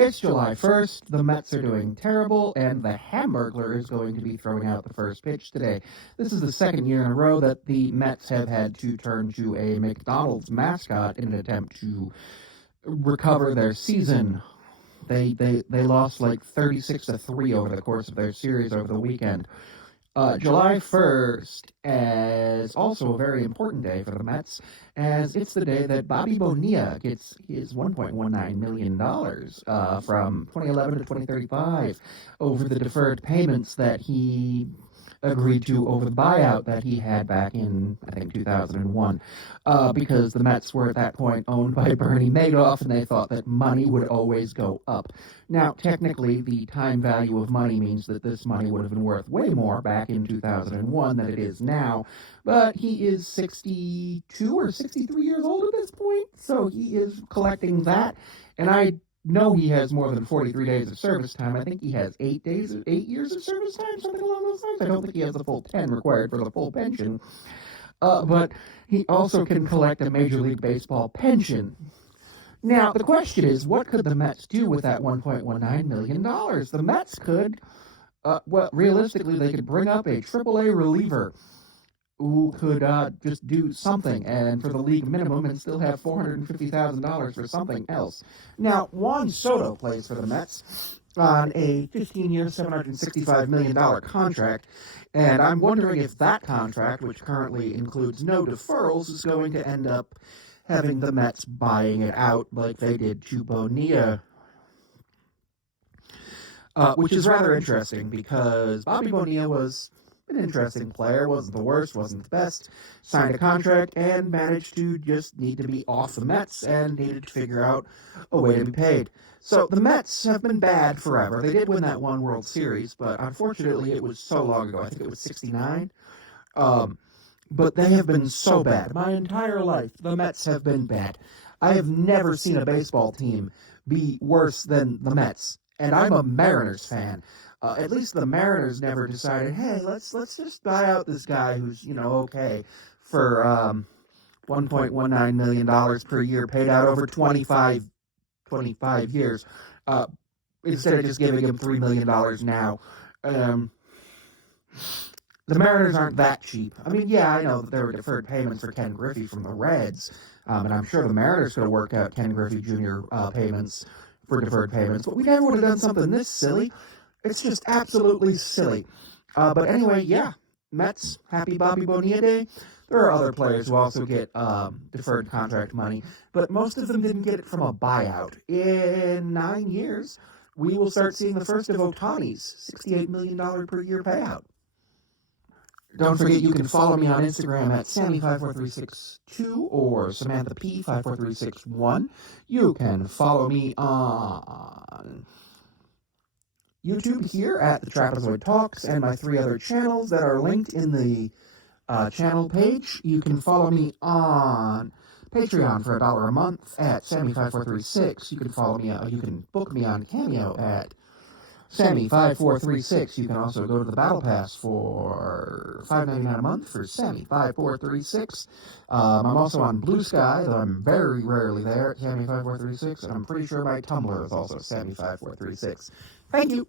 It's July 1st, the Mets are doing terrible, and the Hamburglar is going to be throwing out the first pitch today. This is the second year in a row that the Mets have had to turn to a McDonald's mascot in an attempt to recover their season. They lost like 36-3 over the course of their series over the weekend. July 1st is also a very important day for the Mets, as it's the day that Bobby Bonilla gets his $1.19 million from 2011 to 2035 over the deferred payments that he agreed to over the buyout that he had back in, I think, 2001, because the Mets were at that point owned by Bernie Madoff, and they thought that money would always go up. Now, technically, the time value of money means that this money would have been worth way more back in 2001 than it is now, but he is 62 or 63 years old at this point, so he is collecting that, and I know he has more than 43 days of service time. I think he has 8 years of service time, something along those lines. I don't think he has the full 10 required for the full pension. But he also can collect a Major League Baseball pension. Now, the question is, what could the Mets do with that $1.19 million? The Mets could, realistically, they could bring up a AAA reliever who could just do something, and for the league minimum, and still have $450,000 for something else. Now, Juan Soto plays for the Mets on a 15-year, $765 million contract, and I'm wondering if that contract, which currently includes no deferrals, is going to end up having the Mets buying it out like they did to Bonilla, which is rather interesting because Bobby Bonilla was an interesting player, wasn't the worst, wasn't the best, signed a contract, and managed to just need to be off the Mets and needed to figure out a way to be paid. So the Mets have been bad forever. They did win that one World Series, but unfortunately it was so long ago. I think it was 69. But they have been so bad. My entire life, the Mets have been bad. I have never seen a baseball team be worse than the Mets, and I'm a Mariners fan. At least the Mariners never decided, hey, let's just buy out this guy who's, okay, for $1.19 million per year, paid out over 25 years, instead of just giving him $3 million now. The Mariners aren't that cheap. I mean, yeah, I know that there were deferred payments for Ken Griffey from the Reds, and I'm sure the Mariners could have worked out Ken Griffey Jr. Payments for deferred payments, but we never would have done something this silly. It's just absolutely silly. But anyway, yeah, Mets, happy Bobby Bonilla Day. There are other players who also get deferred contract money, but most of them didn't get it from a buyout. In 9 years, we will start seeing the first of Ohtani's $68 million per year payout. Don't forget, you can follow me on Instagram at Sammy54362 or Samantha P54361. You can follow me on YouTube here at the Trapezoid Talks and my 3 other channels that are linked in the channel page. You can follow me on Patreon for $1 a month at Sammy5436. You can follow me. You can book me on Cameo at Sammy5436. You can also go to the Battle Pass for $5.99 a month for Sammy5436. I'm also on Blue Sky, though I'm very rarely there at Sammy5436, and I'm pretty sure my Tumblr is also Sammy5436. Thank you.